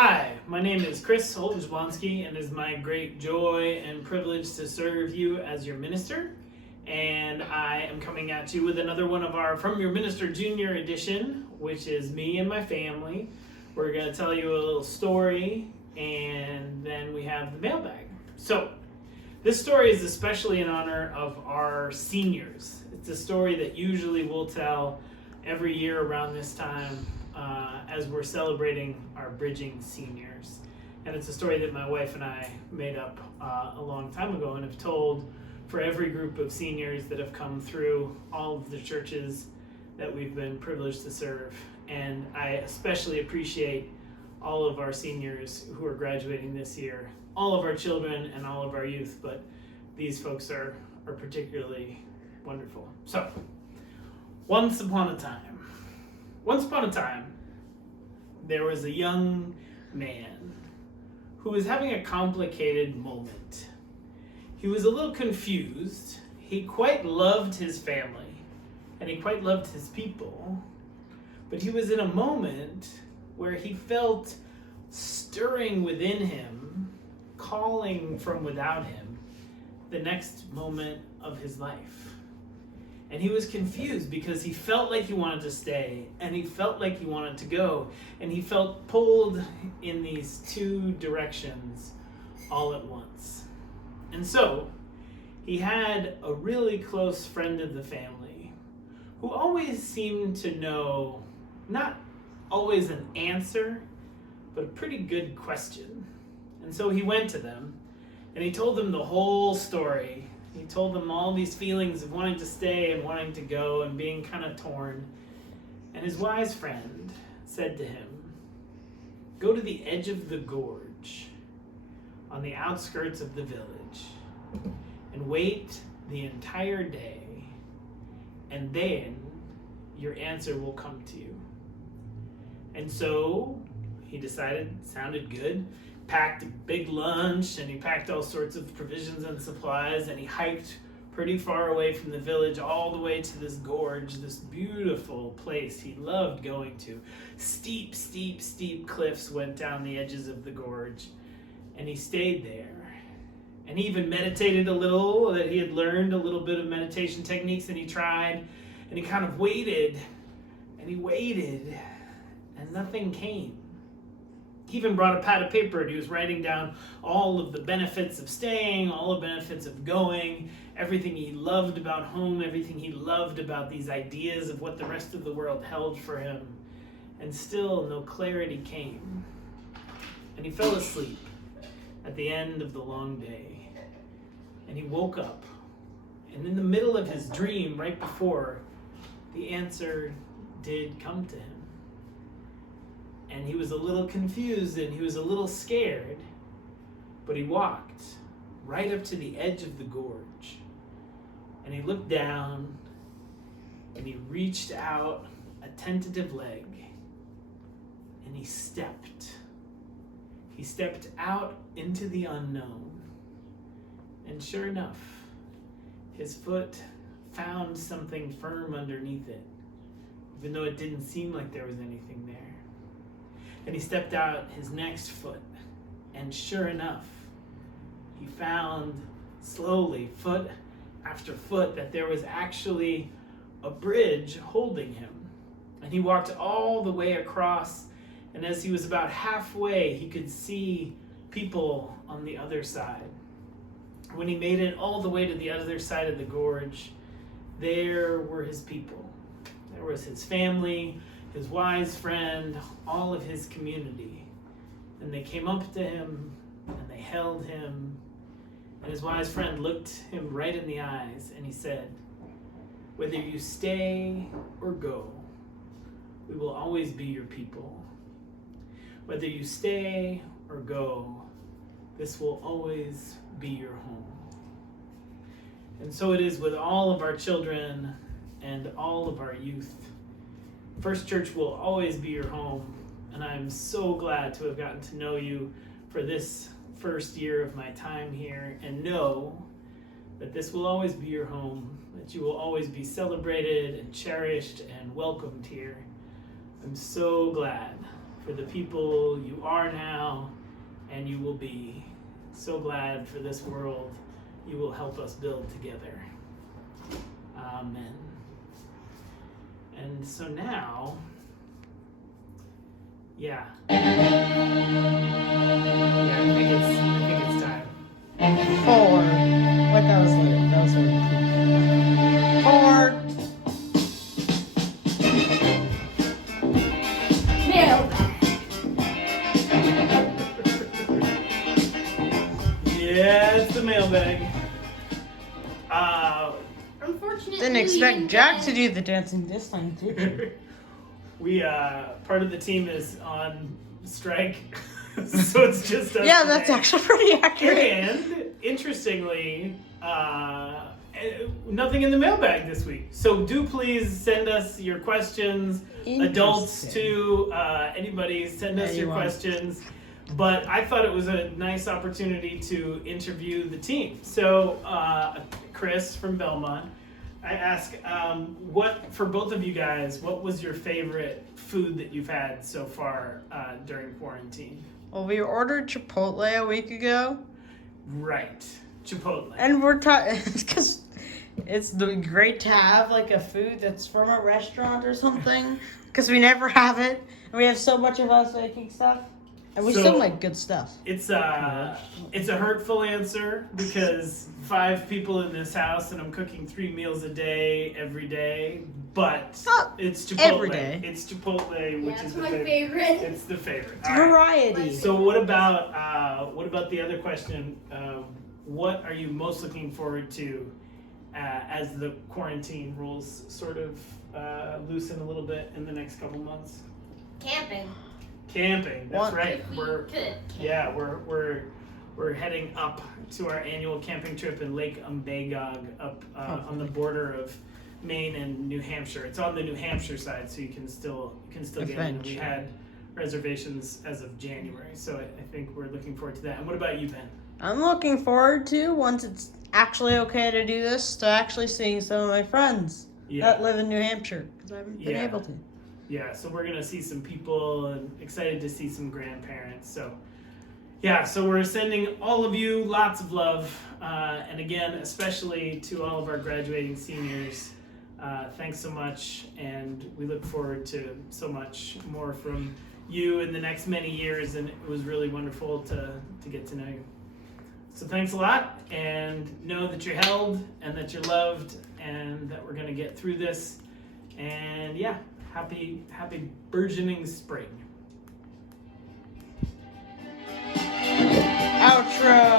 Hi, my name is Chris Holderslonsky, and it is my great joy and privilege to serve you as your minister. And I am coming at you with another one of our From Your Minister Junior edition, which is me and my family. We're going to tell you a little story, and then we have the mailbag. So, this story is especially in honor of our seniors. It's a story that usually we'll tell every year around this time as we're celebrating our bridging seniors. And it's a story that my wife and I made up a long time ago and have told for every group of seniors that have come through all of the churches that we've been privileged to serve. And I especially appreciate all of our seniors who are graduating this year, all of our children and all of our youth, but these folks are particularly wonderful. So, once upon a time, there was a young man who was having a complicated moment. He was a little confused. He quite loved his family, and he quite loved his people, but he was in a moment where he felt stirring within him, calling from without him, the next moment of his life. And he was confused because he felt like he wanted to stay, and he felt like he wanted to go, and he felt pulled in these two directions all at once. And so, he had a really close friend of the family who always seemed to know, not always an answer, but a pretty good question. And so he went to them, and he told them the whole story. He told them all these feelings of wanting to stay and wanting to go and being kind of torn. And his wise friend said to him, "Go to the edge of the gorge on the outskirts of the village and wait the entire day, and then your answer will come to you." And so he decided it sounded good. Packed a big lunch, and he packed all sorts of provisions and supplies, and he hiked pretty far away from the village all the way to this gorge, this beautiful place he loved going to. Steep, steep, steep cliffs went down the edges of the gorge, and he stayed there. And he even meditated a little, that he had learned a little bit of meditation techniques, and he tried, and he kind of waited, and he waited, and nothing came. He even brought a pad of paper, and he was writing down all of the benefits of staying, all the benefits of going, everything he loved about home, everything he loved about these ideas of what the rest of the world held for him. And still no clarity came. And he fell asleep at the end of the long day. And he woke up. And in the middle of his dream, right before, the answer did come to him. And he was a little confused and he was a little scared, but he walked right up to the edge of the gorge, and he looked down and he reached out a tentative leg, and he stepped out into the unknown. And sure enough, his foot found something firm underneath it, even though it didn't seem like there was anything there. And he stepped out his next foot, and sure enough, he found slowly, foot after foot, that there was actually a bridge holding him. And he walked all the way across, and as he was about halfway, he could see people on the other side. When he made it all the way to the other side of the gorge, there were his people. There was his family, his wise friend, all of his community. And they came up to him, and they held him, and his wise friend looked him right in the eyes, and he said, "Whether you stay or go, we will always be your people. Whether you stay or go, this will always be your home." And so it is with all of our children and all of our youth. First Church will always be your home, and I'm so glad to have gotten to know you for this first year of my time here, and know that this will always be your home, that you will always be celebrated and cherished and welcomed here. I'm so glad for the people you are now, and you will be so glad for this world you will help us build together. Amen. And so now, I think it's time. 4. What, that was late. That was late. 4. Mailbag. Yeah, it's the mailbag. Unfortunately, Didn't expect Jack to do the dancing this time, too. We part of the team is on strike, so it's just us Yeah, today. that's actually pretty accurate. And interestingly, nothing in the mailbag this week. So do please send us your questions. Adults too. Anybody, send us your questions. But I thought it was a nice opportunity to interview the team. So Chris from Belmont, I ask, for both of you guys, what was your favorite food that you've had so far during quarantine? Well, we ordered Chipotle a week ago. Right, Chipotle. And we're because it's great to have like a food that's from a restaurant or something. Because we never have it. And we have so much of us making stuff. And we still make good stuff. It's a hurtful answer because 5 people in this house and I'm cooking 3 meals a day every day. But it's Chipotle. Every day. It's Chipotle, which is my favorite. It's the favorite. It's All right. variety. So what about the other question? What are you most looking forward to as the quarantine rules sort of loosen a little bit in the next couple months? Camping. That's right. We're heading up to our annual camping trip in Lake Umbagog up on the border of Maine and New Hampshire. It's on the New Hampshire side, so you can still get in. We had reservations as of January, so I think we're looking forward to that. And what about you, Ben? I'm looking forward to, once it's actually okay to do this, to actually seeing some of my friends that live in New Hampshire, because I haven't been able to. Yeah, so we're gonna see some people and excited to see some grandparents. So we're sending all of you lots of love, and again, especially to all of our graduating seniors. Thanks so much, and we look forward to so much more from you in the next many years, and it was really wonderful to get to know you. So thanks a lot, and know that you're held, and that you're loved, and that we're gonna get through this, and happy burgeoning spring.